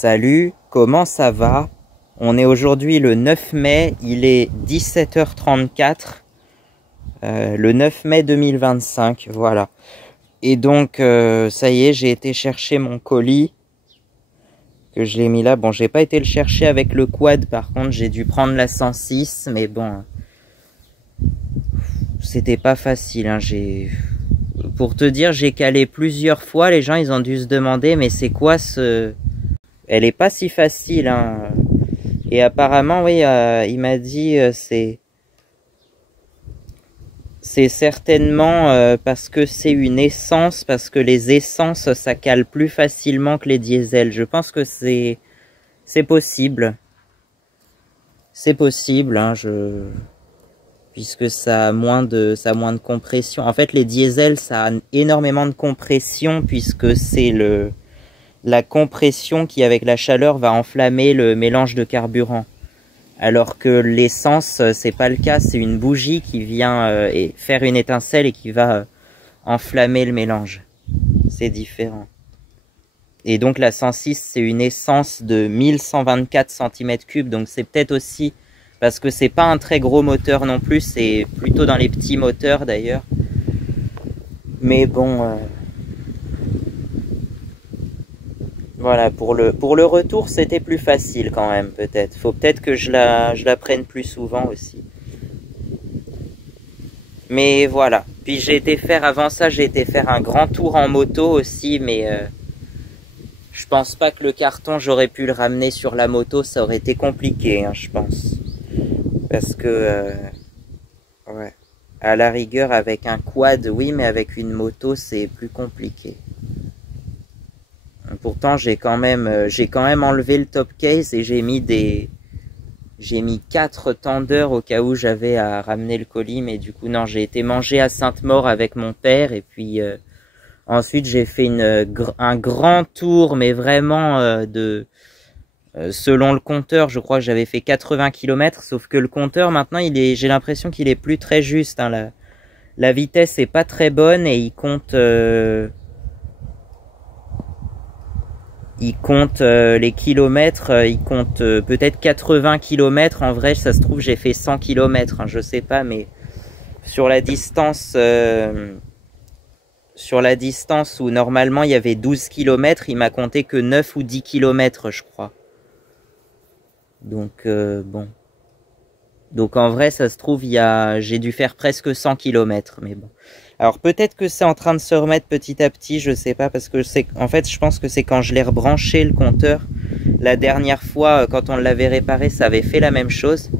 Salut, comment ça va? On est aujourd'hui le 9 mai, il est 17h34, le 9 mai 2025, voilà. Et donc, ça y est, j'ai été chercher mon colis, que je l'ai mis là. Bon, j'ai pas été le chercher avec le quad, par contre, j'ai dû prendre la 106, mais bon, c'était pas facile, hein. Pour te dire, j'ai calé plusieurs fois, les gens, ils ont dû se demander, mais c'est quoi ce... Elle est pas si facile, hein. Et apparemment, oui, il m'a dit, c'est certainement parce que c'est une essence, parce que les essences, ça cale plus facilement que les diesels. Je pense que c'est possible. C'est possible, hein, puisque ça a moins de compression. En fait, les diesels, ça a énormément de compression, puisque c'est la compression qui, avec la chaleur, va enflammer le mélange de carburant. Alors que l'essence, c'est pas le cas, c'est une bougie qui vient faire une étincelle et qui va enflammer le mélange. C'est différent. Et donc la 106, c'est une essence de 1124 cm3, donc c'est peut-être aussi parce que c'est pas un très gros moteur non plus, c'est plutôt dans les petits moteurs d'ailleurs. Mais bon... Voilà, pour le retour, c'était plus facile quand même, peut-être. Faut peut-être que je la prenne plus souvent aussi. Mais voilà. Puis avant ça, j'ai été faire un grand tour en moto aussi, mais je pense pas que le carton, j'aurais pu le ramener sur la moto, ça aurait été compliqué, hein, je pense. Parce que, ouais, à la rigueur, avec un quad, oui, mais avec une moto, c'est plus compliqué. Pourtant, j'ai quand même enlevé le top case et j'ai mis 4 tendeurs au cas où j'avais à ramener le colis. Mais du coup, non, j'ai été manger à Sainte-Maure avec mon père. Et puis, ensuite, j'ai fait un grand tour, mais vraiment selon le compteur, je crois que j'avais fait 80 km. Sauf que le compteur, maintenant, j'ai l'impression qu'il est plus très juste, hein. La vitesse est pas très bonne et il compte... les kilomètres, il compte peut-être 80 km. En vrai, ça se trouve, j'ai fait 100 km, hein, je sais pas, mais sur la distance où normalement il y avait 12 km, il m'a compté que 9 ou 10 km, je crois. Donc, bon. Donc en vrai, ça se trouve, j'ai dû faire presque 100 km, mais bon. Alors peut-être que c'est en train de se remettre petit à petit, je sais pas, parce que en fait, je pense que c'est quand je l'ai rebranché le compteur. La dernière fois, quand on l'avait réparé, ça avait fait la même chose.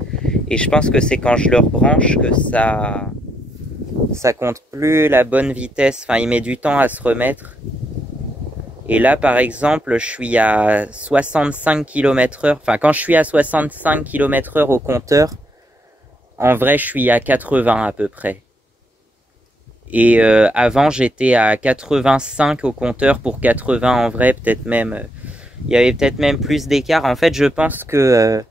Et je pense que c'est quand je le rebranche que ça compte plus la bonne vitesse. Enfin, il met du temps à se remettre. Et là, par exemple, je suis à 65 km/h. Enfin, quand je suis à 65 km/h au compteur, en vrai, je suis à 80 à peu près. Et avant, j'étais à 85 au compteur pour 80 en vrai, peut-être même... il y avait peut-être même plus d'écart. En fait, je pense que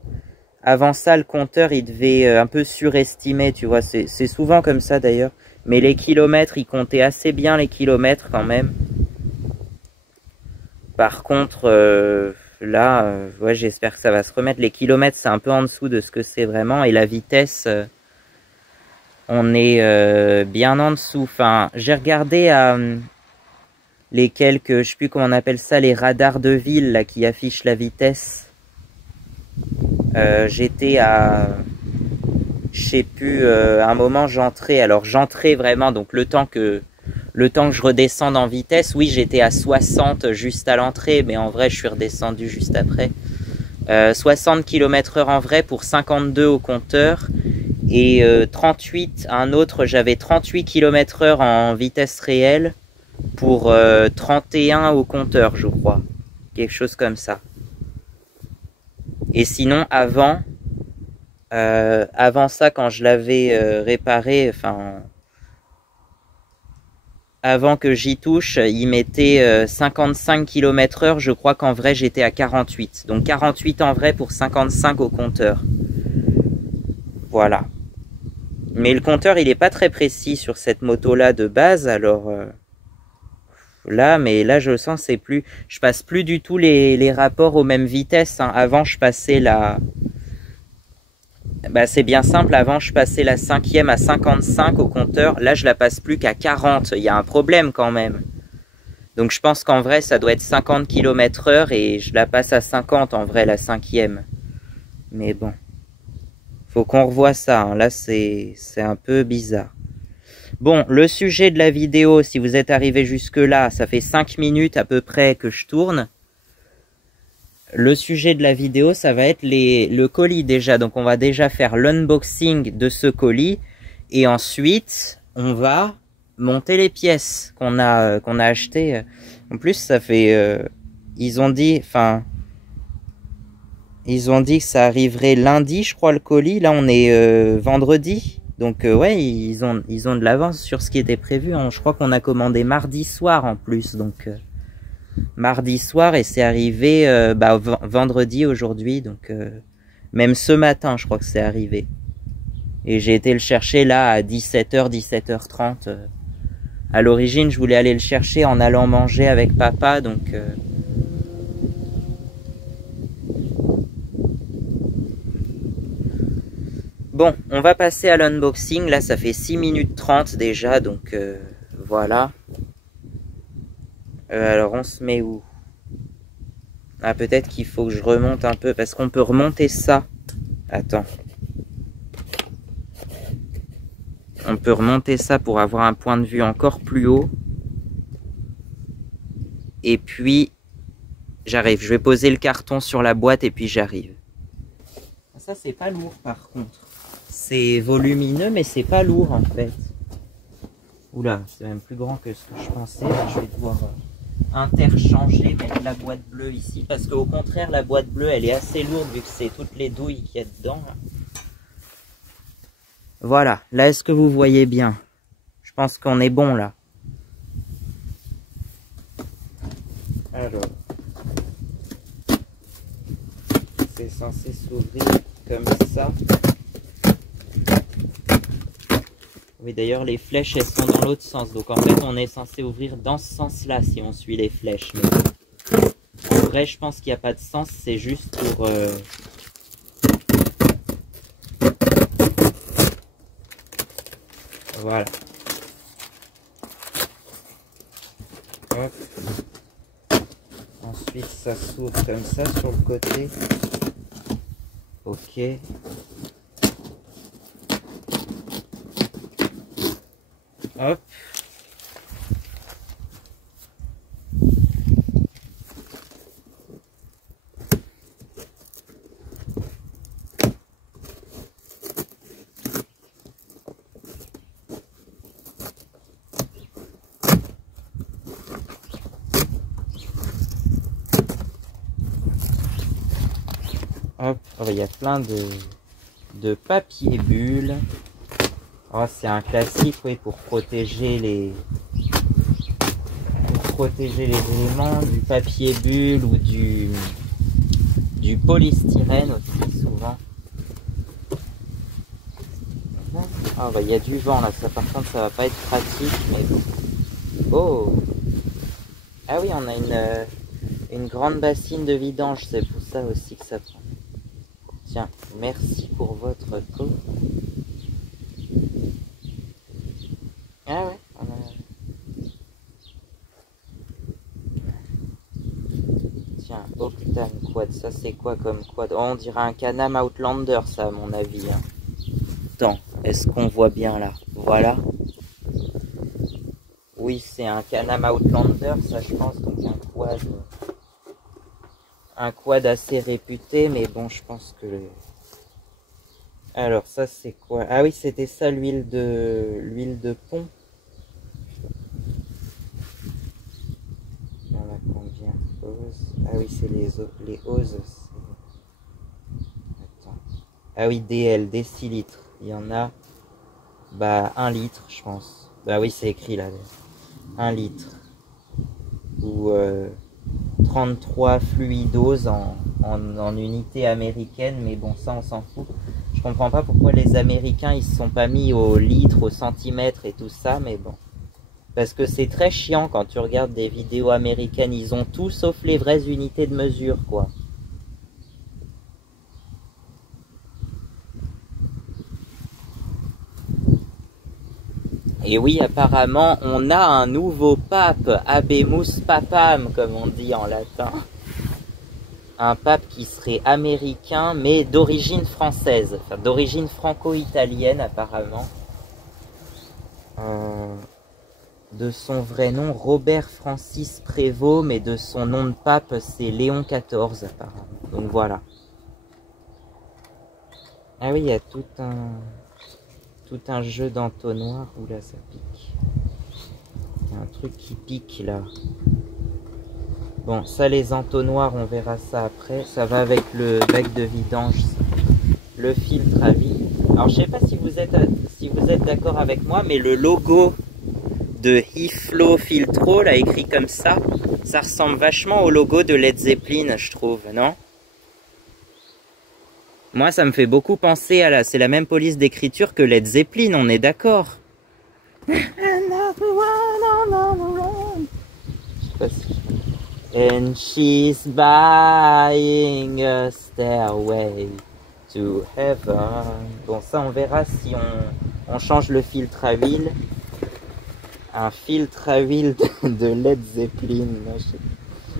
avant ça, le compteur, il devait un peu surestimer, tu vois. C'est souvent comme ça d'ailleurs. Mais les kilomètres, il comptait assez bien les kilomètres quand même. Par contre, là, ouais, j'espère que ça va se remettre. Les kilomètres, c'est un peu en dessous de ce que c'est vraiment. Et la vitesse... on est bien en dessous. Enfin, j'ai regardé les quelques, je sais plus comment on appelle ça, les radars de ville là qui affichent la vitesse. J'étais à, je sais plus, à un moment j'entrais. Alors j'entrais vraiment, donc le temps que je redescende en vitesse. Oui, j'étais à 60 juste à l'entrée, mais en vrai je suis redescendu juste après. 60 km/h en vrai pour 52 au compteur. Et 38, un autre, j'avais 38 km/h en vitesse réelle pour 31 au compteur, je crois. Quelque chose comme ça. Et sinon, avant ça, quand je l'avais réparé, enfin, avant que j'y touche, il mettait 55 km/h. Je crois qu'en vrai, j'étais à 48. Donc 48 en vrai pour 55 au compteur. Voilà. Mais le compteur, il n'est pas très précis sur cette moto-là de base, alors Là, mais là, je le sens, c'est plus... Je passe plus du tout les rapports aux mêmes vitesses, hein. Avant, je passais la... Bah, c'est bien simple. Avant, je passais la 5e à 55 au compteur. Là, je la passe plus qu'à 40. Il y a un problème quand même. Donc, je pense qu'en vrai, ça doit être 50 km/h et je la passe à 50 en vrai, la 5e. Mais bon. Faut qu'on revoie ça, hein. Là, c'est un peu bizarre. Bon, le sujet de la vidéo, si vous êtes arrivé jusque-là, ça fait 5 minutes à peu près que je tourne. Le sujet de la vidéo, ça va être le colis déjà. Donc, on va déjà faire l'unboxing de ce colis. Et ensuite, on va monter les pièces qu'on a achetées. En plus, ça fait... ils ont dit que ça arriverait lundi, je crois, le colis. Là, on est vendredi. Donc, ouais, ils ont de l'avance sur ce qui était prévu, hein. Je crois qu'on a commandé mardi soir en plus. Donc, mardi soir et c'est arrivé vendredi aujourd'hui. Donc, même ce matin, je crois que c'est arrivé. Et j'ai été le chercher là à 17h, 17h30. À l'origine, je voulais aller le chercher en allant manger avec papa. Donc... Bon, on va passer à l'unboxing. Là, ça fait 6 minutes 30 déjà, donc voilà. Alors, on se met où? Ah, peut-être qu'il faut que je remonte un peu, parce qu'on peut remonter ça. Attends. On peut remonter ça pour avoir un point de vue encore plus haut. Et puis, j'arrive. Je vais poser le carton sur la boîte et puis j'arrive. Ça, c'est pas lourd par contre. C'est volumineux, mais c'est pas lourd en fait. Oula, c'est même plus grand que ce que je pensais. Là, je vais devoir interchanger, mettre la boîte bleue ici. Parce qu'au contraire, la boîte bleue, elle est assez lourde vu que c'est toutes les douilles qu'il y a dedans. Là. Voilà, là, est-ce que vous voyez bien? Je pense qu'on est bon là. Alors, c'est censé s'ouvrir comme ça. Oui, d'ailleurs, les flèches, elles sont dans l'autre sens. Donc, en fait, on est censé ouvrir dans ce sens-là si on suit les flèches. Mais en vrai, je pense qu'il n'y a pas de sens. C'est juste pour... Voilà. Hop. Ensuite, ça s'ouvre comme ça sur le côté. Ok. Hop. Hop, oh, il y a plein de papier bulle. Oh, c'est un classique, oui, pour protéger les éléments, du papier bulle ou du polystyrène aussi souvent. Ah bah il y a du vent là, ça par contre ça va pas être pratique, mais bon. Oh! Ah oui, on a une grande bassine de vidange, c'est pour ça aussi que ça prend. Tiens, merci pour votre co. Ah ouais, on a... Tiens, Octane Quad, ça c'est quoi comme quad? Oh, on dirait un Can-Am Outlander ça à mon avis. Hein. Attends, est-ce qu'on voit bien là? Voilà. Oui, c'est un Can-Am Outlander, ça je pense, donc un quad assez réputé, mais bon, je pense que... Alors, ça c'est quoi? Ah oui, c'était ça l'huile de pont. On a combien? Ah oui, c'est les oses. Attends. Ah oui, DL, décilitres. Il y en a, 1 litre, je pense. Bah oui, c'est écrit là. 1 litre. Ou 33 fluidoses en unité américaine, mais bon, ça on s'en fout. Je comprends pas pourquoi les Américains ils se sont pas mis au litre, au centimètre et tout ça, mais bon. Parce que c'est très chiant quand tu regardes des vidéos américaines. Ils ont tout sauf les vraies unités de mesure, quoi. Et oui, apparemment, on a un nouveau pape, Habemus Papam, comme on dit en latin. Un pape qui serait américain, mais d'origine française, enfin d'origine franco-italienne apparemment. De son vrai nom, Robert Francis Prévost, mais de son nom de pape, c'est Léon XIV apparemment. Donc voilà. Ah oui, il y a tout un jeu d'entonnoir. Oula, ça pique. Il y a un truc qui pique là. Bon, ça, les entonnoirs, on verra ça après. Ça va avec le bec de vidange, ça. Le filtre à vie. Alors, je sais pas si vous êtes d'accord avec moi, mais le logo de Iflo Filtro, là, écrit comme ça ressemble vachement au logo de Led Zeppelin, je trouve, non? Moi, ça me fait beaucoup penser à c'est la même police d'écriture que Led Zeppelin, on est d'accord? And she's buying a stairway to heaven. Bon, ça, on verra si on change le filtre à huile. Un filtre à huile de Led Zeppelin.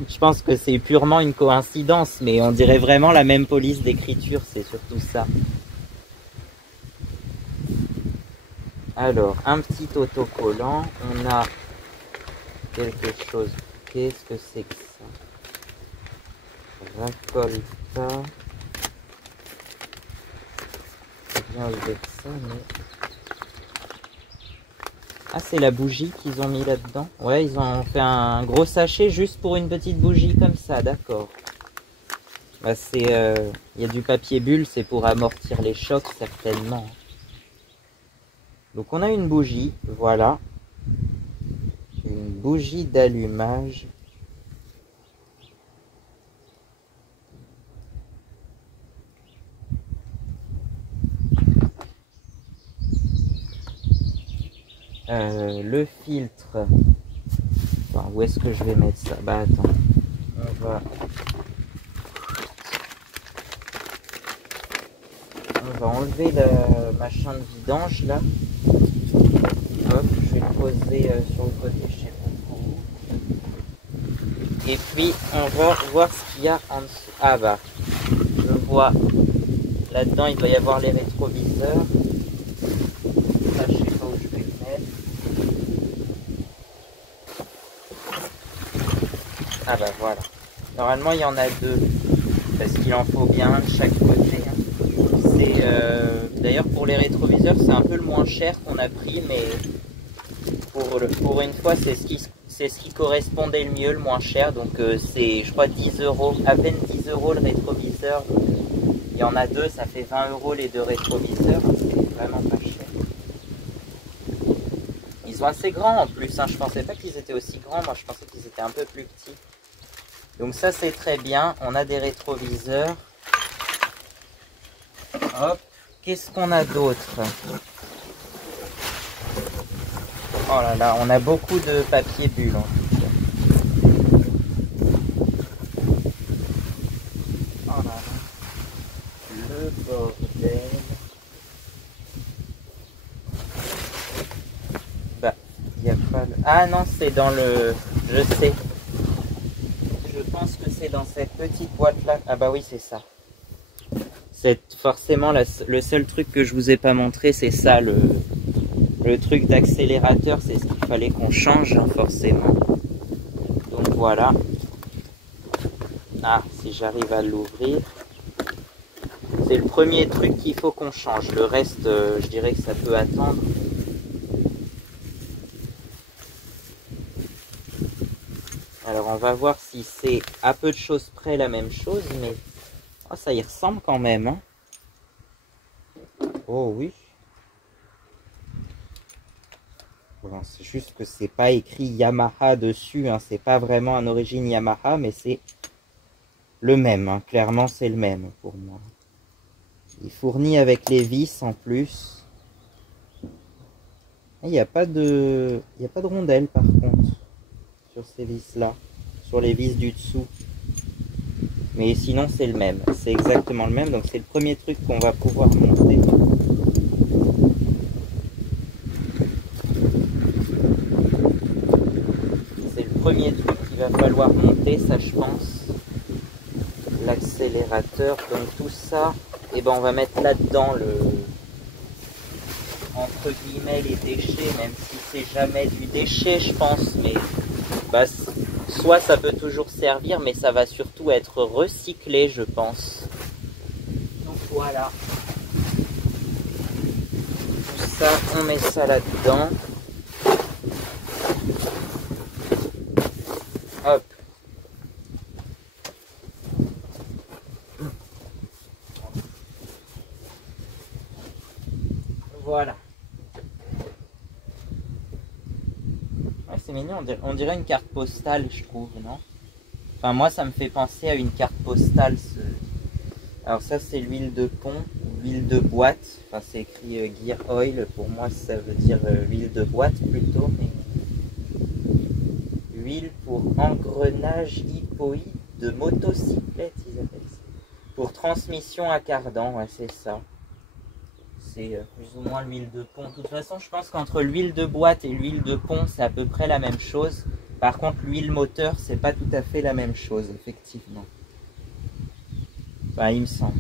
Je pense que c'est purement une coïncidence, mais on dirait vraiment la même police d'écriture, c'est surtout ça. Alors, un petit autocollant. On a quelque chose. Qu'est-ce que c'est que ça? Racolta. C'est bien avec ça, mais... Ah, c'est la bougie qu'ils ont mis là-dedans. Ouais, ils ont fait un gros sachet juste pour une petite bougie comme ça, d'accord. Bah, c'est... y a du papier bulle, c'est pour amortir les chocs, certainement. Donc on a une bougie, voilà. Une bougie d'allumage. Le filtre. Enfin, où est-ce que je vais mettre ça? Bah attends. On va enlever le machin de vidange là. Hop, je vais le poser sur le côté, je sais pas où. Et puis on va voir ce qu'il y a en dessous. Ah bah, je vois là-dedans, il doit y avoir les rétroviseurs. Ça, je sais pas où je vais le mettre. Ah bah voilà. Normalement, il y en a deux. Parce qu'il en faut bien un de chaque côté. C'est d'ailleurs pour les rétroviseurs, c'est un peu le moins cher qu'on a pris, mais pour une fois, c'est ce qui correspondait le mieux, le moins cher. Donc c'est, je crois, 10 euros, à peine 10 euros le rétroviseur. Il y en a deux, ça fait 20 euros les deux rétroviseurs. C'est vraiment pas cher. Ils sont assez grands en plus. Je pensais pas qu'ils étaient aussi grands. Moi, je pensais qu'ils étaient un peu plus petits. Donc ça, c'est très bien. On a des rétroviseurs. Hop. Qu'est-ce qu'on a d'autre? Oh là là, on a beaucoup de papier bulle en tout cas. Oh là là. Le bordel. Bah, il n'y a pas le... Ah non, c'est dans le... Je sais. Je pense que c'est dans cette petite boîte là. Ah bah oui, c'est ça. C'est forcément le seul truc que je vous ai pas montré, c'est ça, le truc d'accélérateur, c'est ce qu'il fallait qu'on change forcément. Donc voilà. Ah, si j'arrive à l'ouvrir. C'est le premier truc qu'il faut qu'on change. Le reste, je dirais que ça peut attendre. Alors on va voir si c'est à peu de choses près la même chose, mais oh, ça y ressemble quand même. Hein. Oh oui. Bon, c'est juste que c'est pas écrit Yamaha dessus, hein. C'est pas vraiment en origine Yamaha, mais c'est le même. Hein. Clairement, c'est le même pour moi. Il fournit avec les vis en plus. Il n'y a pas de, il y a pas de rondelle par contre sur ces vis-là, sur les vis du dessous. Mais sinon c'est le même, c'est exactement le même. Donc c'est le premier truc qu'on va pouvoir monter. C'est le premier truc qu'il va falloir monter, ça je pense. L'accélérateur, donc tout ça, et ben on va mettre là-dedans le, entre guillemets, les déchets, même si c'est jamais du déchet je pense, mais bah, soit ça peut toujours servir, mais ça va surtout être recyclé je pense. Donc voilà. Tout ça, on met ça là-dedans. Hop. Voilà. Ouais, c'est mignon, on dirait une carte postale, je trouve, non? Enfin, moi, ça me fait penser à une carte postale. Alors ça, c'est l'huile de pont, l'huile de boîte. Enfin, c'est écrit Gear Oil. Pour moi, ça veut dire huile de boîte plutôt. Mais huile pour engrenage hypoïde de motocyclette, ils appellent ça. Pour transmission à cardan, ouais, c'est ça. C'est plus ou moins l'huile de pont. De toute façon, je pense qu'entre l'huile de boîte et l'huile de pont, c'est à peu près la même chose. Par contre, l'huile moteur, c'est pas tout à fait la même chose, effectivement. Enfin, il me semble.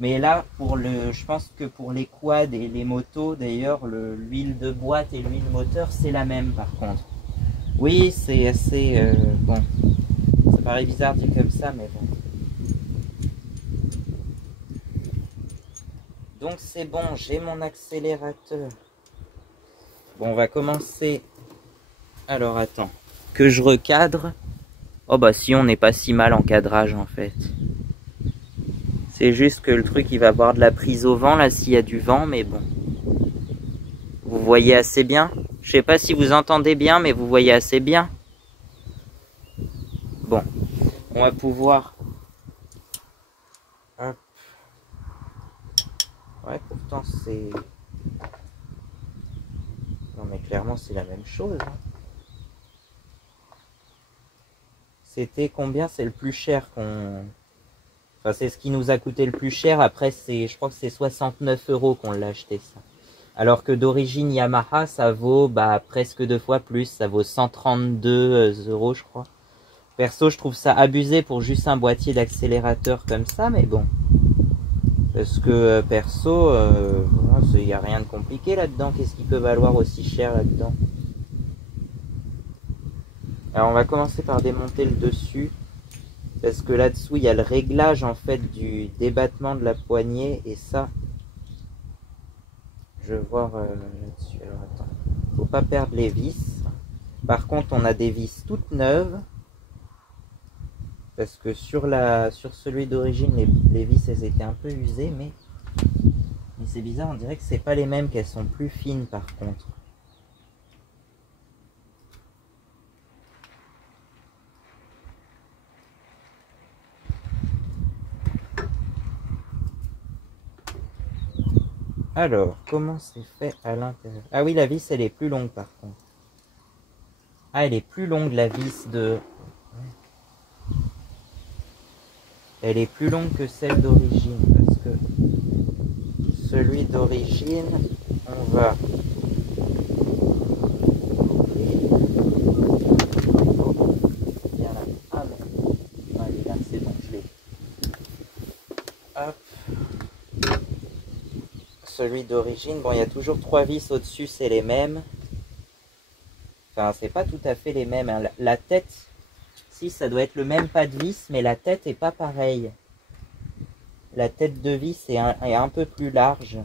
Mais là, pour le, je pense que pour les quads et les motos, d'ailleurs, l'huile de boîte et l'huile moteur, c'est la même par contre. Oui, c'est assez... bon, ça paraît bizarre dit comme ça, mais bon. Donc c'est bon, j'ai mon accélérateur. Bon, on va commencer. Alors attends, que je recadre. Oh bah si, on n'est pas si mal en cadrage en fait. C'est juste que le truc il va avoir de la prise au vent là s'il y a du vent, mais bon. Vous voyez assez bien? Je sais pas si vous entendez bien, mais vous voyez assez bien. Bon, on va pouvoir... Hop. Ouais, pourtant c'est... Non mais clairement c'est la même chose. Hein. C'était combien? C'est le plus cher qu'on... Enfin c'est ce qui nous a coûté le plus cher. Après c'est, je crois que c'est 69 € qu'on l'a acheté ça. Alors que d'origine Yamaha ça vaut bah, presque 2 fois plus. Ça vaut 132 € je crois. Perso je trouve ça abusé pour juste un boîtier d'accélérateur comme ça. Mais bon. Parce que perso, il n'y a rien de compliqué là-dedans. Qu'est-ce qui peut valoir aussi cher là-dedans? Alors on va commencer par démonter le dessus. Parce que là-dessous, il y a le réglage en fait du débattement de la poignée. Et ça, je vais voir là-dessus. Alors attends. Faut pas perdre les vis. Par contre, on a des vis toutes neuves. Parce que sur celui d'origine, les vis elles étaient un peu usées. Mais c'est bizarre, on dirait que c'est pas les mêmes, qu'elles sont plus fines par contre. Alors, comment c'est fait à l'intérieur? Ah oui, la vis, elle est plus longue par contre. Ah, elle est plus longue, la vis de... Elle est plus longue que celle d'origine, parce que celui d'origine, on va... Bien là. Ah non. Allez, là, c'est bon, je l'ai. Hop. Celui d'origine, bon, il y a toujours 3 vis au-dessus, c'est les mêmes. Enfin, c'est pas tout à fait les mêmes. Hein. La tête, si, ça doit être le même pas de vis, mais la tête est pas pareille. La tête de vis est un peu plus large.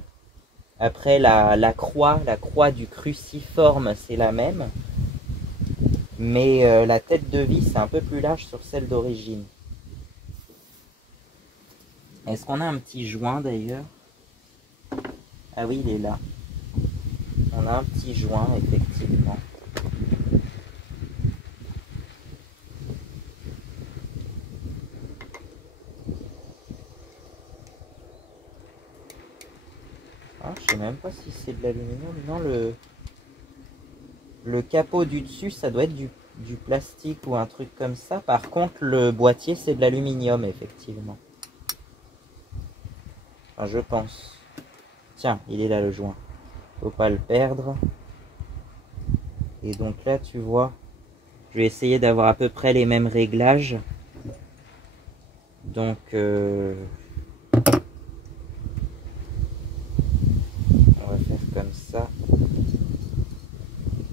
Après, la croix du cruciforme, c'est la même. Mais la tête de vis est un peu plus large sur celle d'origine. Est-ce qu'on a un petit joint d'ailleurs? Ah oui, il est là. On a un petit joint, effectivement. Ah, je sais même pas si c'est de l'aluminium. Non, Le capot du dessus, ça doit être du plastique ou un truc comme ça. Par contre, le boîtier, c'est de l'aluminium, effectivement. Enfin, je pense. Tiens, il est là le joint. Faut pas le perdre. Et donc là, tu vois, je vais essayer d'avoir à peu près les mêmes réglages. Donc, on va faire comme ça.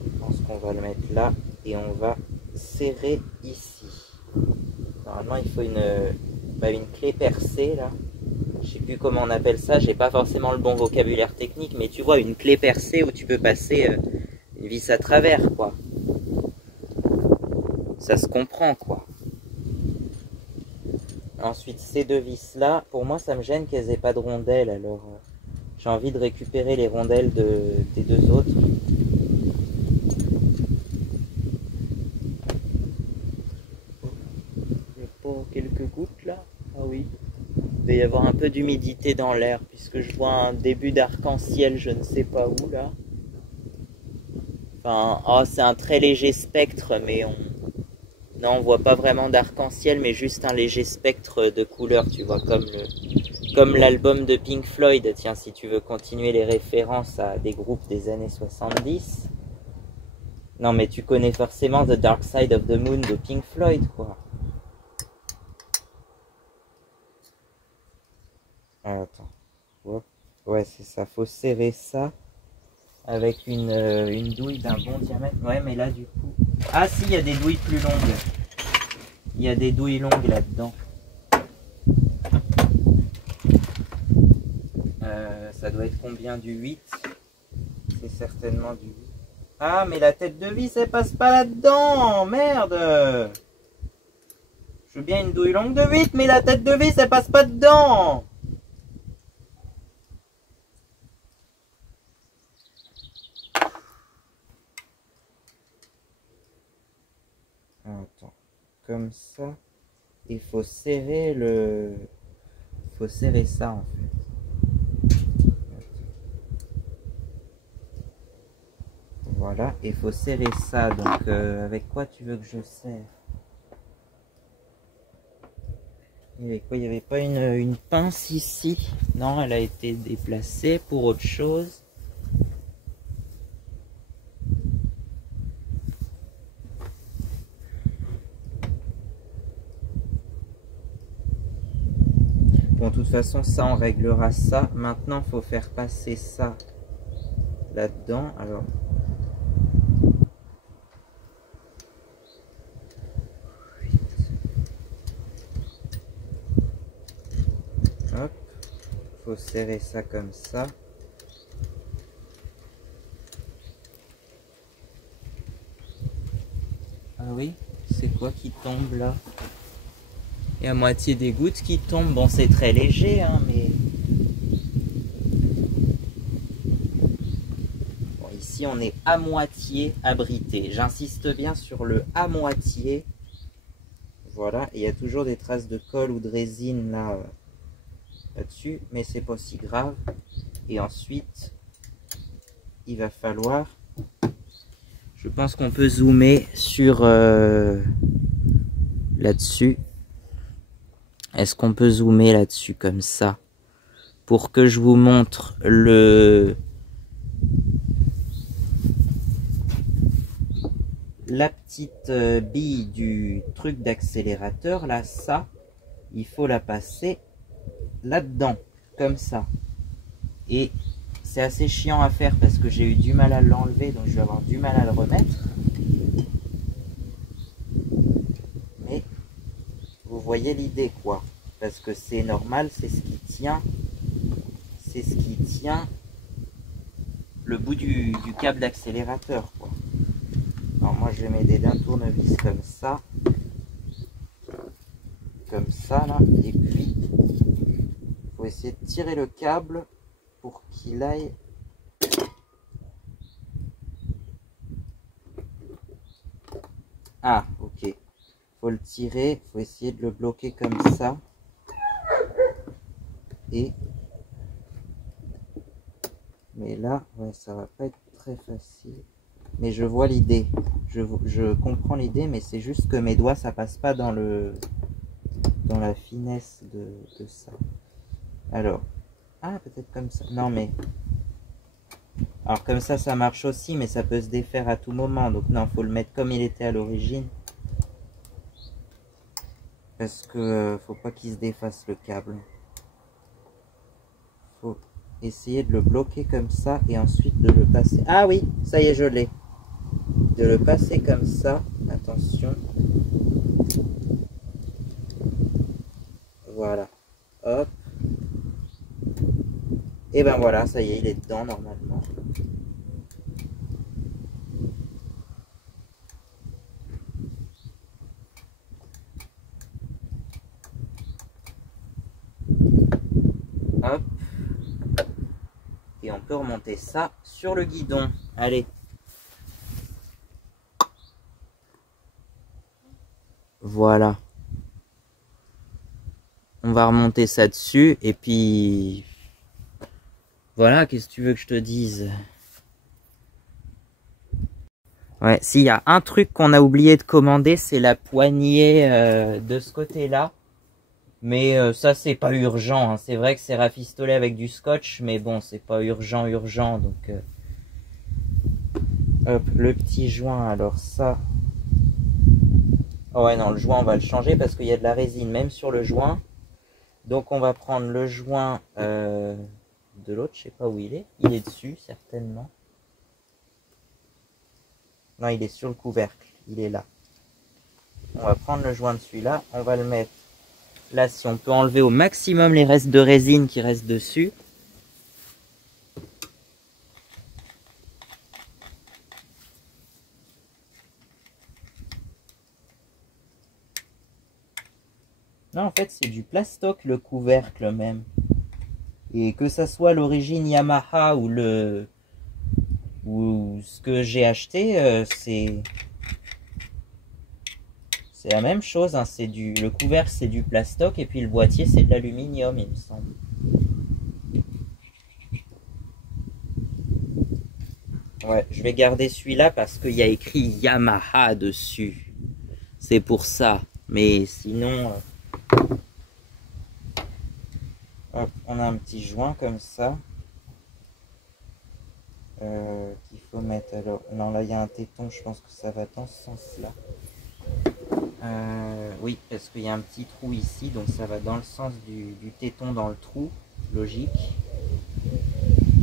Je pense qu'on va le mettre là et on va serrer ici. Normalement, il faut une clé percée là. Je sais plus comment on appelle ça, j'ai pas forcément le bon vocabulaire technique, mais tu vois, une clé percée où tu peux passer une vis à travers, quoi. Ça se comprend, quoi. Ensuite, ces deux vis-là, pour moi, ça me gêne qu'elles aient pas de rondelles, alors j'ai envie de récupérer les rondelles des deux autres. Il y a pas quelques gouttes, là? Ah oui. Il doit y avoir un peu d'humidité dans l'air, puisque je vois un début d'arc-en-ciel, je ne sais pas où, là. Enfin, oh, c'est un très léger spectre, mais non, on voit pas vraiment d'arc-en-ciel, mais juste un léger spectre de couleurs, tu vois, comme l'album de Pink Floyd. Tiens, si tu veux continuer les références à des groupes des années 70. Non, mais tu connais forcément The Dark Side of the Moon de Pink Floyd, quoi. Ah, attends. Hop. Ouais, c'est ça. Faut serrer ça avec une douille d'un bon diamètre. Ouais, mais là, du coup... Ah si, il y a des douilles plus longues. Il y a des douilles longues là-dedans. Ça doit être combien, du 8? C'est certainement du 8. Ah, mais la tête de vis, elle passe pas là-dedans. Merde. Je veux bien une douille longue de 8, mais la tête de vis, elle passe pas dedans. Attends. Comme ça. Il faut serrer le... Il faut serrer ça, en fait. Voilà. Et il faut serrer ça. Donc, avec quoi tu veux que je serre? Il y avait quoi? Il n'y avait pas une pince ici? Non, elle a été déplacée pour autre chose. Bon, de toute façon, ça, on réglera ça. Maintenant, il faut faire passer ça là-dedans. Alors... Hop. Faut serrer ça comme ça. Ah oui, c'est quoi qui tombe là? Il y a moitié des gouttes qui tombent. Bon, c'est très léger, hein, mais... Bon, ici, on est à moitié abrité. J'insiste bien sur le à moitié. Voilà, et il y a toujours des traces de colle ou de résine là, là-dessus, mais c'est pas si grave. Et ensuite, il va falloir... Je pense qu'on peut zoomer sur là-dessus. Est-ce qu'on peut zoomer là-dessus comme ça pour que je vous montre la petite bille du truc d'accélérateur là, ça, il faut la passer là-dedans, comme ça. Et c'est assez chiant à faire parce que j'ai eu du mal à l'enlever, donc je vais avoir du mal à le remettre. Mais vous voyez l'idée, quoi. Parce que c'est normal, c'est ce qui tient. C'est ce qui tient le bout du câble d'accélérateur, quoi. Alors moi je vais m'aider d'un tournevis comme ça là, et puis il faut essayer de tirer le câble pour qu'il aille. Ah, ok, faut le tirer, faut essayer de le bloquer comme ça, et mais là ouais, ça va pas être très facile. Mais je vois l'idée. Je comprends l'idée, mais c'est juste que mes doigts, ça passe pas dans la finesse de ça. Alors. Ah, peut-être comme ça. Non, mais... Alors comme ça marche aussi, mais ça peut se défaire à tout moment. Donc non, faut le mettre comme il était à l'origine. Parce que faut pas qu'il se défasse le câble. Faut essayer de le bloquer comme ça et ensuite de le passer. Ah oui, ça y est, je l'ai. De le passer comme ça. Attention. Voilà. Hop. Et ben voilà, ça y est, il est dedans normalement. Hop. Et on peut remonter ça sur le guidon. Allez. Voilà. On va remonter ça dessus et puis... Voilà, qu'est-ce que tu veux que je te dise? Ouais, s'il y a un truc qu'on a oublié de commander, c'est la poignée de ce côté-là. Mais ça, c'est pas urgent. Hein. C'est vrai que c'est rafistolé avec du scotch, mais bon, c'est pas urgent. Donc, hop, le petit joint. Alors ça... Oh ouais, non, le joint, on va le changer parce qu'il y a de la résine même sur le joint. Donc, on va prendre le joint de l'autre. Je sais pas où il est. Il est dessus, certainement. Non, il est sur le couvercle. Il est là. On va prendre le joint de celui-là. On va le mettre là. Si on peut enlever au maximum les restes de résine qui restent dessus. Non, en fait, c'est du plastoc le couvercle même. Et que ça soit l'origine Yamaha ou ce que j'ai acheté, c'est la même chose. Hein. Le couvercle, c'est du plastoc et puis le boîtier, c'est de l'aluminium, il me semble. Ouais, je vais garder celui-là parce qu'il y a écrit Yamaha dessus. C'est pour ça. Mais sinon... Hop, on a un petit joint comme ça. Qu'il faut mettre. Alors, non, là, il y a un téton. Je pense que ça va dans ce sens-là. Oui, parce qu'il y a un petit trou ici. Donc, ça va dans le sens du téton dans le trou. Logique.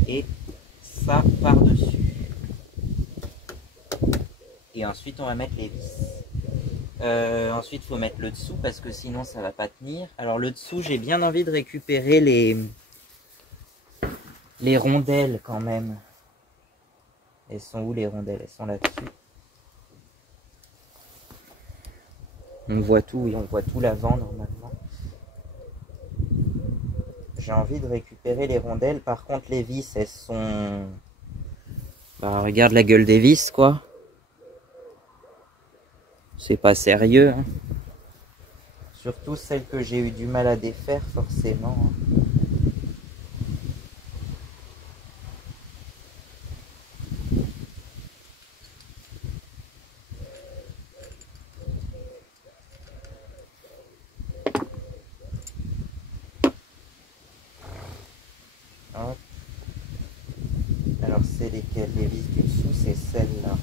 Et ça par-dessus. Et ensuite, on va mettre les vis. Ensuite, il faut mettre le dessous parce que sinon, ça va pas tenir. Alors, le dessous, j'ai bien envie de récupérer les rondelles quand même. Elles sont où les rondelles? Elles sont là-dessus. On voit tout, oui, on voit tout l'avant normalement. J'ai envie de récupérer les rondelles. Par contre, les vis, elles sont... Bah, regarde la gueule des vis, quoi. C'est pas sérieux, hein. Surtout celles que j'ai eu du mal à défaire, forcément. Hein. Hop. Alors, c'est lesquelles? Les vis du dessous, c'est celles-là.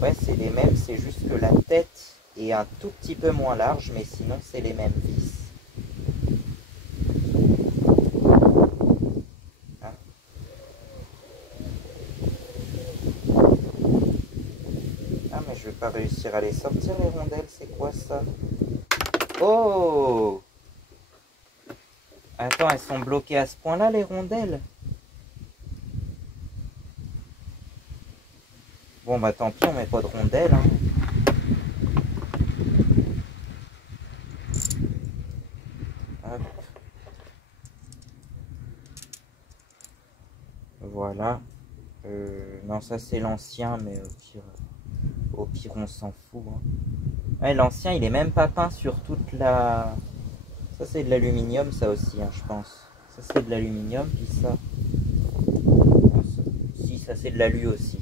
Ouais, c'est les mêmes, c'est juste que la tête est un tout petit peu moins large, mais sinon, c'est les mêmes vis. Hein? Ah, mais je vais pas réussir à les sortir, les rondelles, c'est quoi ça? Oh! Attends, elles sont bloquées à ce point-là, les rondelles? Bon, bah tant pis, on met pas de rondelles. Hein. Hop. Voilà. Non, ça c'est l'ancien, mais au pire on s'en fout. Hein. Ouais, l'ancien, il est même pas peint sur toute la... Ça c'est de l'aluminium, ça aussi, hein, je pense. Ça c'est de l'aluminium, puis ça... Si, ça c'est de l'alu aussi.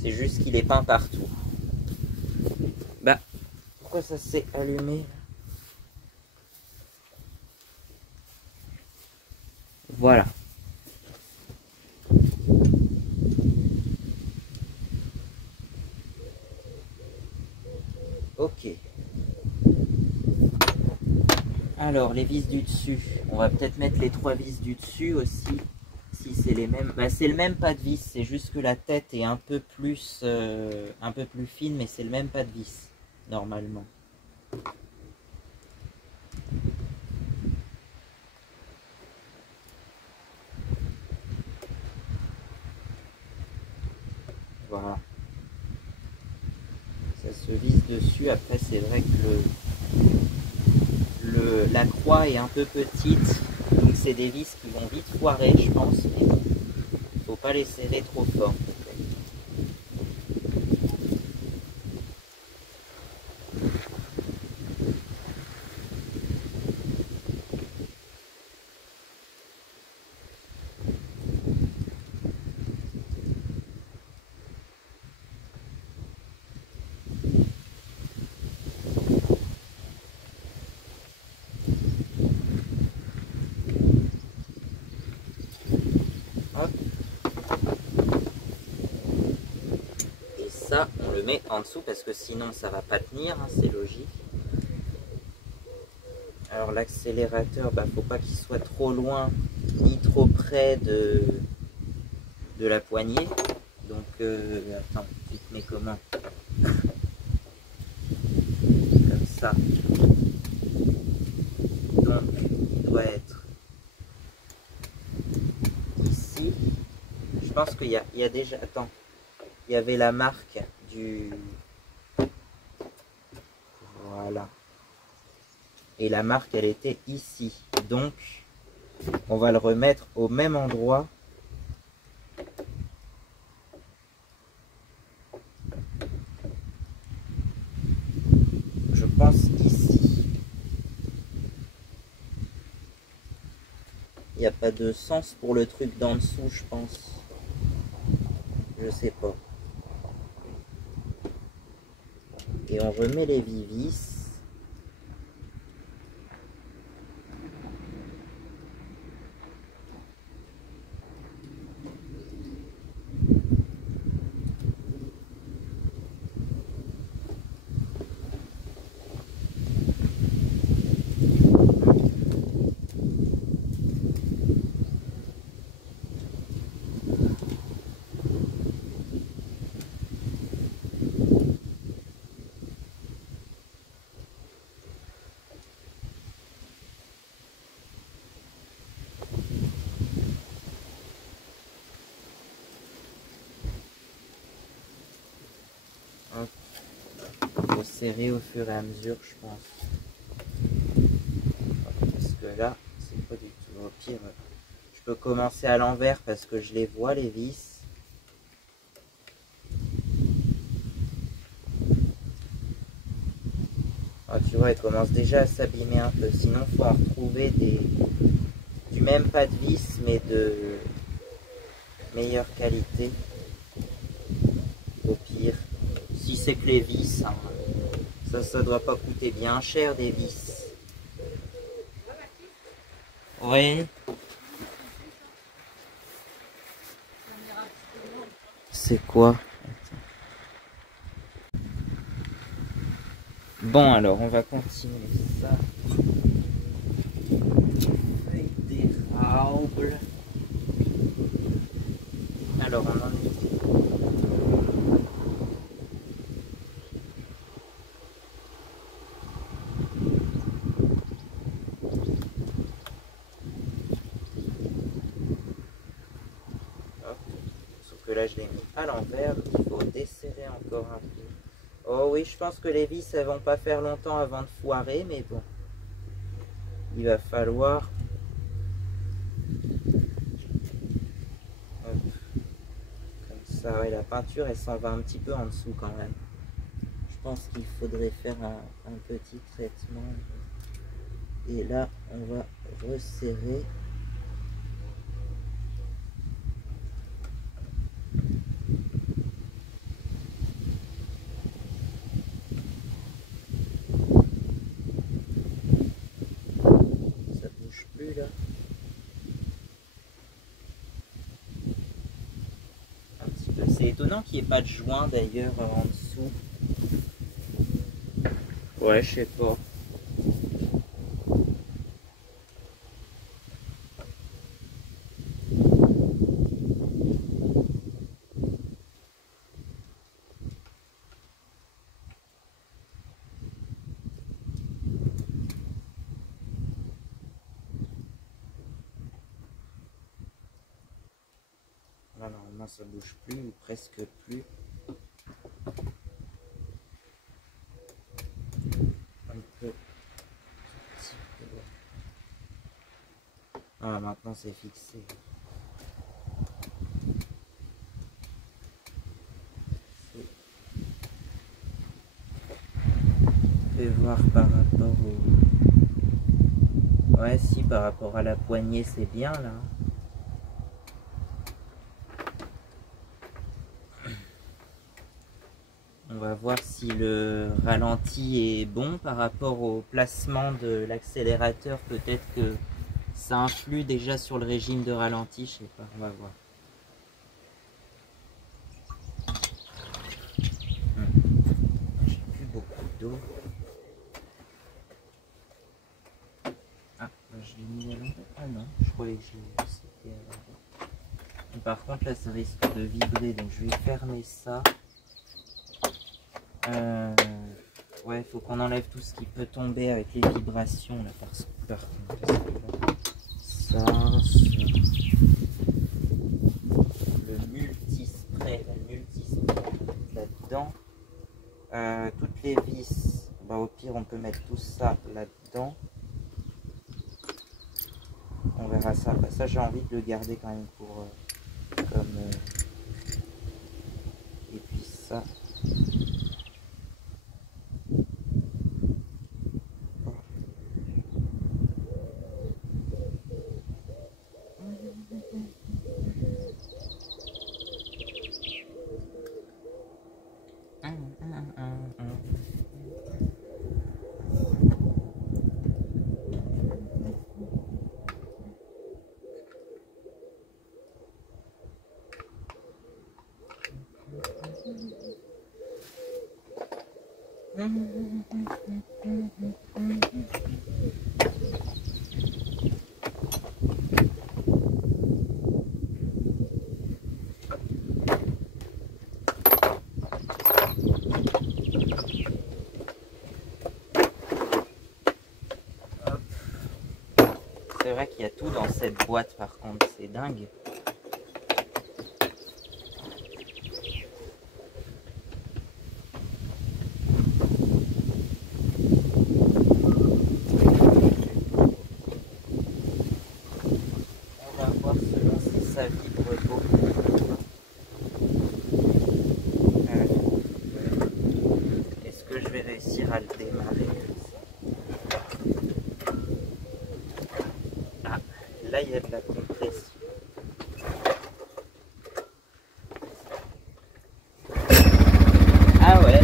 C'est C'est juste qu'il est peint partout. Bah, pourquoi ça s'est allumé? Voilà. Ok. Alors, les vis du dessus. On va peut-être mettre les 3 vis du dessus aussi. Si c'est les mêmes. Bah, c'est le même pas de vis. C'est juste que la tête est un peu plus fine, mais c'est le même pas de vis, normalement. Voilà. Ça se visse dessus. Après, c'est vrai que la croix est un peu petite. Donc, c'est des vis qui vont vite foirer, je pense. Mais faut pas les serrer trop fort. Hop. Et ça, on le met en dessous parce que sinon ça va pas tenir, hein, c'est logique. Alors l'accélérateur, bah, faut pas qu'il soit trop loin ni trop près de la poignée. Donc attends, tu te mets comment? Comme ça. Donc il doit être ici. Je pense qu'il y a déjà. Attends. Il y avait la marque du. Voilà. Et la marque, elle était ici. Donc, on va le remettre au même endroit. Je pense ici. Il n'y a pas de sens pour le truc d'en dessous, je pense. Je sais pas. Et on remet les vis. Il faut serrer au fur et à mesure, je pense. Parce que là, c'est pas du tout. Au pire, je peux commencer à l'envers parce que je les vois, les vis. Ah, tu vois, elles commencent déjà à s'abîmer un peu. Sinon, il faut retrouver du même pas de vis, mais de meilleure qualité. Au pire, si c'est que les vis, hein, ça doit pas coûter bien cher des vis. Oui. C'est quoi? Bon, alors on va continuer ça. Feuille d'érable. Alors on en est. Sauf que là je l'ai mis à l'envers, donc il faut desserrer encore un peu. Oh oui, je pense que les vis elles vont pas faire longtemps avant de foirer, mais bon. Il va falloir. Hop. Comme ça, ouais, la peinture elle s'en va un petit peu en dessous quand même. Je pense qu'il faudrait faire un petit traitement. Et là, on va resserrer. C'est étonnant qu'il n'y ait pas de joint d'ailleurs en dessous. Ouais, je sais pas. Là, normalement, ça bouge plus ou presque plus. Un peu. Ah, maintenant c'est fixé. Je vais voir par rapport au... Ouais, si, par rapport à la poignée, c'est bien, là. On va voir si le ralenti est bon par rapport au placement de l'accélérateur. Peut-être que ça influe déjà sur le régime de ralenti, je sais pas, on va voir. J'ai plus beaucoup d'eau. Ah, je l'ai mis à l'envers. Ah non, je croyais que c'était à l'envers. Par contre là ça risque de vibrer, donc je vais fermer ça. Ouais, il faut qu'on enlève tout ce qui peut tomber avec les vibrations là, par contre. Ça, le multispray, là-dedans. Toutes les vis, bah, au pire on peut mettre tout ça là-dedans. On verra ça. Bah, ça j'ai envie de le garder quand même pour comme et puis ça. C'est vrai qu'il y a tout dans cette boîte par contre, c'est dingue. On va voir selon si ça vibre beaucoup. Est-ce que je vais réussir à le démarrer? Ah, là il y a de la compression. Ah ouais.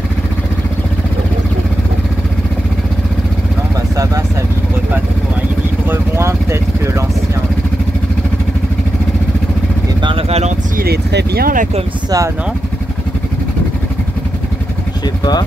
Non bah ça va, ça vibre pas trop, hein. Il vibre moins peut-être que l'ancien. Et ben le ralenti il est très bien là comme ça, non? Je sais pas.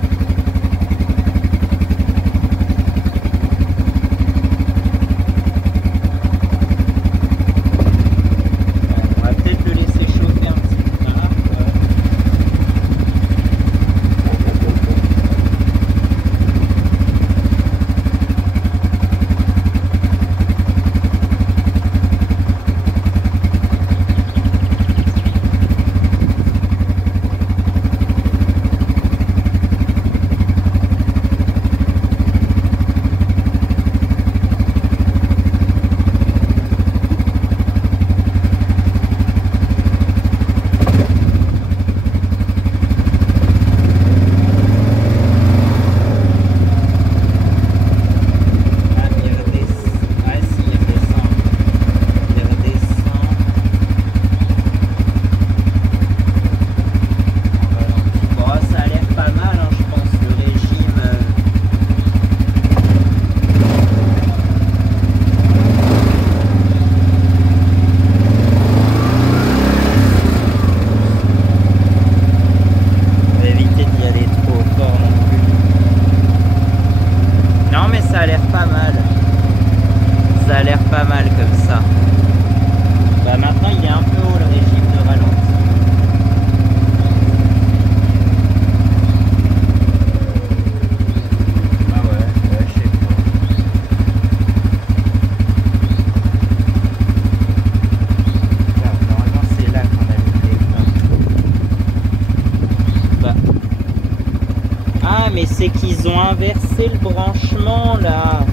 Ah, mais c'est qu'ils ont inversé le branchement là.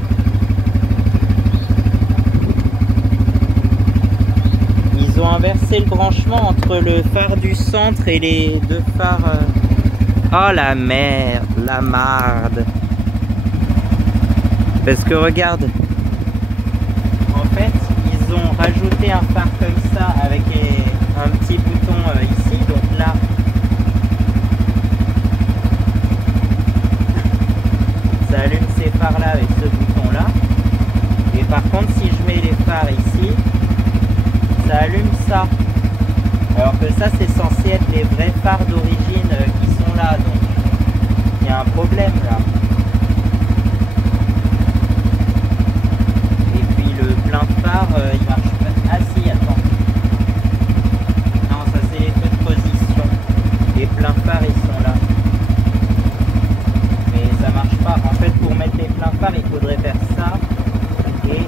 Ils ont inversé le branchement entre le phare du centre et les deux phares. Oh la merde, la marde. Parce que regarde, en fait, ils ont rajouté un phare comme ça avec un petit bouton ici, donc là. Ça allume ces phares là avec ce bouton là. Et par contre, si je mets les phares ici, ça allume ça. Alors que ça, c'est censé être les vrais phares d'origine qui sont là. Donc, il y a un problème là. Et puis le plein phare, il marche pas. Ah si, attends. Non, ça c'est les feux de position. Les pleins phares, ils sont là. Mais ça marche pas. En fait, pour mettre les pleins phares, il faudrait faire ça. Et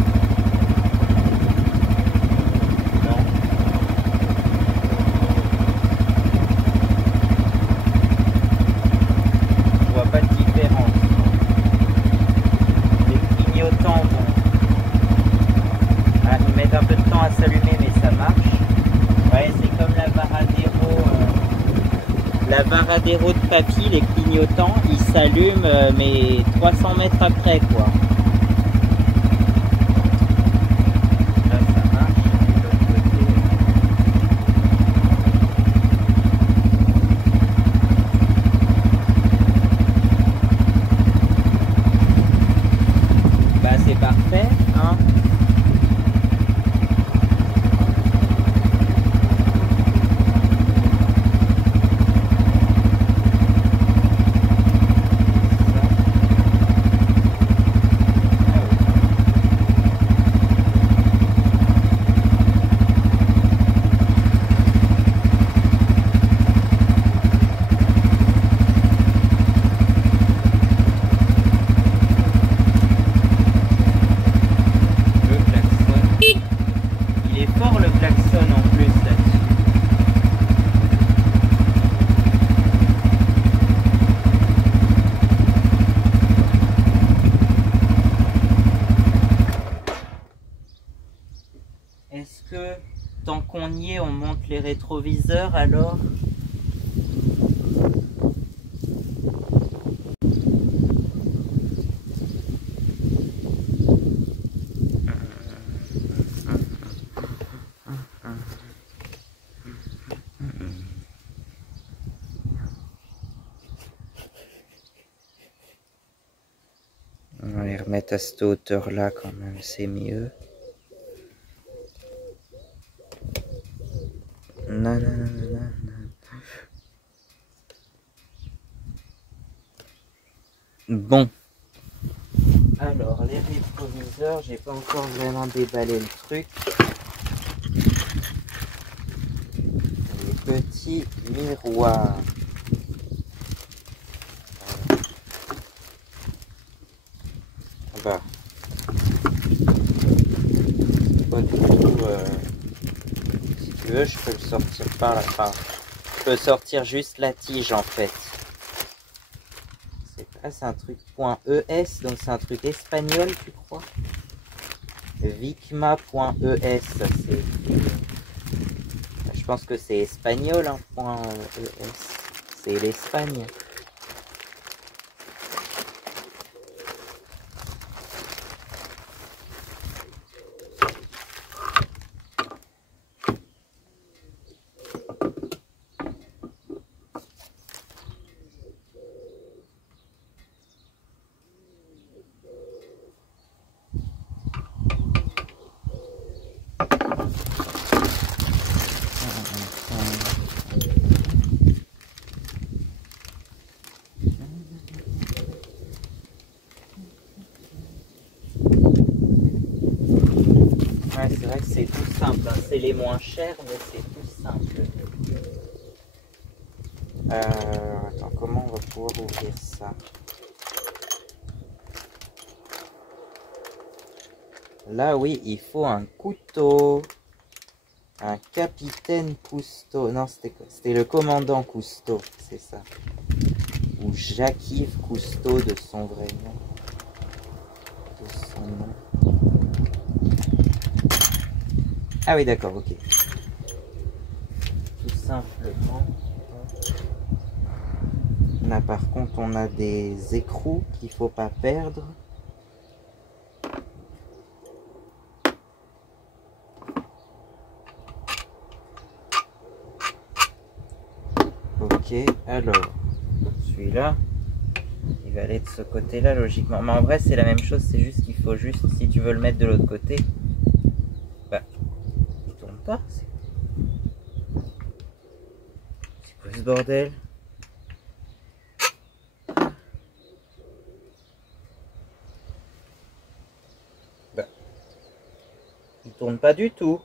Varadero de papy, les clignotants, ils s'allument mais 300 mètres après quoi. Là ça marche, de l'autre côté. Bah c'est parfait, hein. Est-ce que tant qu'on y est, on monte les rétroviseurs alors? On va les remettre à cette hauteur là quand même, c'est mieux. Non, non, non, non, non. Bon. Alors, les rétroviseurs, j'ai pas encore vraiment déballé le truc. Les petits miroirs. Bah. Pas du tout. Si tu veux, je peux le sortir par la fin. Je peux sortir juste la tige en fait. C'est un truc .es, donc c'est un truc espagnol, tu crois? Vicma.es, je pense que c'est espagnol, hein, .es. C'est l'Espagne. Ouais, c'est vrai que c'est tout simple, hein. C'est les moins chers, mais c'est tout simple. Attends, comment on va pouvoir ouvrir ça? Là, oui, il faut un couteau. Un capitaine Cousteau. Non, c'était le commandant Cousteau, c'est ça. ou Jacques-Yves Cousteau de son vrai nom. De son nom. Ah oui, d'accord, ok. Tout simplement. Là, par contre, on a des écrous qu'il faut pas perdre. Ok, alors, celui-là, il va aller de ce côté-là, logiquement. Mais en vrai, c'est la même chose, c'est juste qu'il faut juste, si tu veux le mettre de l'autre côté, bah, il tourne pas. C'est quoi ce bordel? Bah, il tourne pas du tout.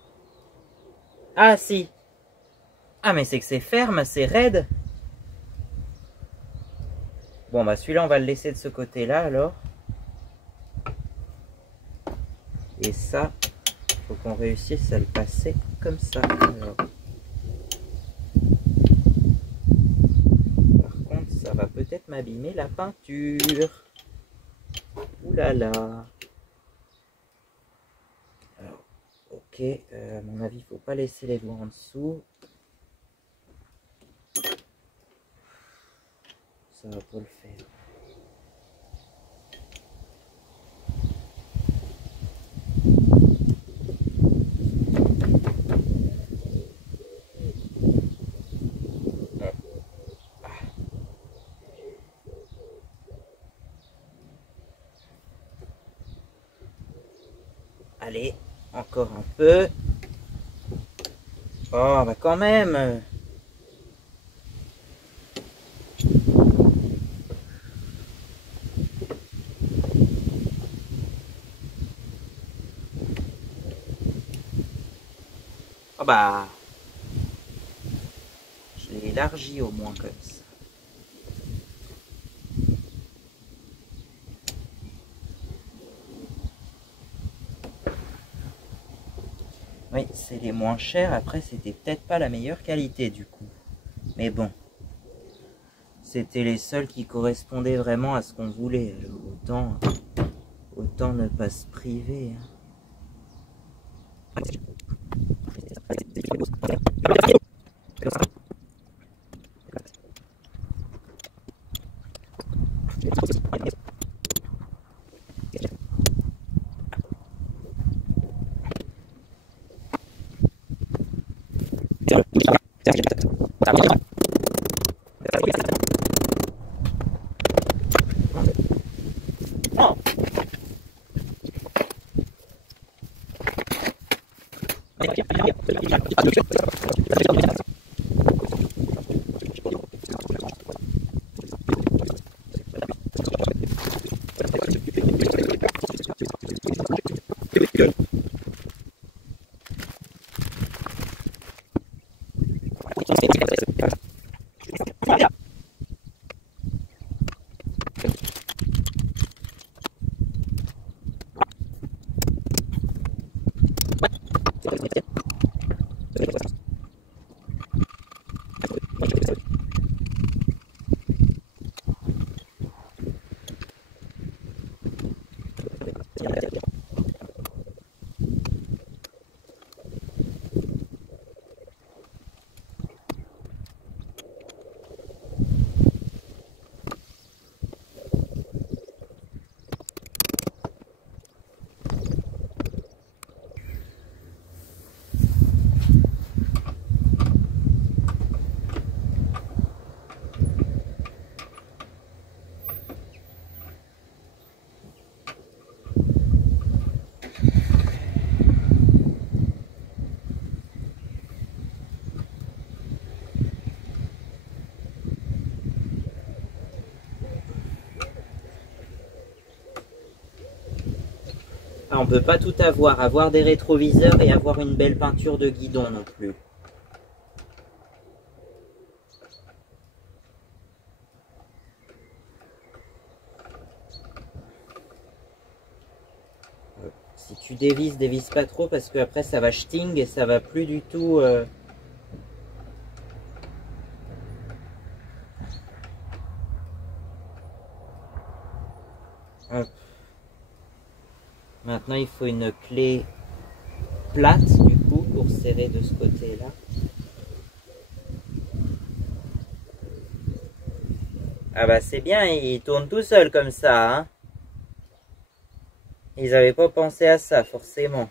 Ah, si. Ah, mais c'est que c'est ferme, c'est raide. Bon, bah celui-là, on va le laisser de ce côté-là, alors. Et ça, faut qu'on réussisse à le passer comme ça. Alors. Par contre, ça va peut-être m'abîmer la peinture. Ouh là là. Alors, ok, à mon avis, il faut pas laisser les doigts en dessous. Ça va pas le faire. Allez, encore un peu. Oh, bah quand même. Oh bah, je l'ai élargi au moins comme ça. Oui, c'est les moins chers. Après, c'était peut-être pas la meilleure qualité du coup. Mais bon, c'était les seuls qui correspondaient vraiment à ce qu'on voulait. Alors, autant ne pas se priver. Ah, on peut pas tout avoir des rétroviseurs et avoir une belle peinture de guidon non plus. Si tu dévisse pas trop parce que après ça va sting et ça va plus du tout. Hop. Maintenant, il faut une clé plate, du coup, pour serrer de ce côté-là. Ah bah c'est bien, il tourne tout seul comme ça, hein. Ils n'avaient pas pensé à ça, forcément.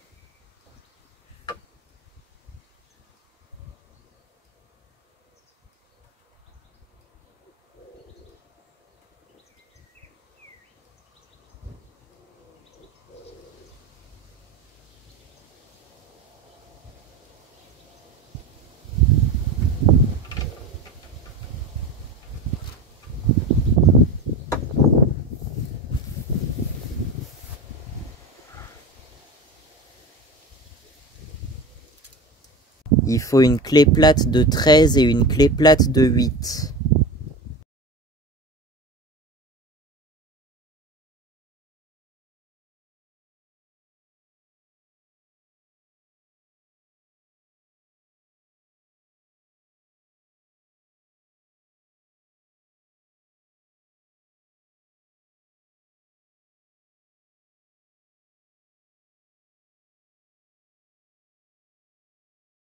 Il faut une clé plate de 13 et une clé plate de 8.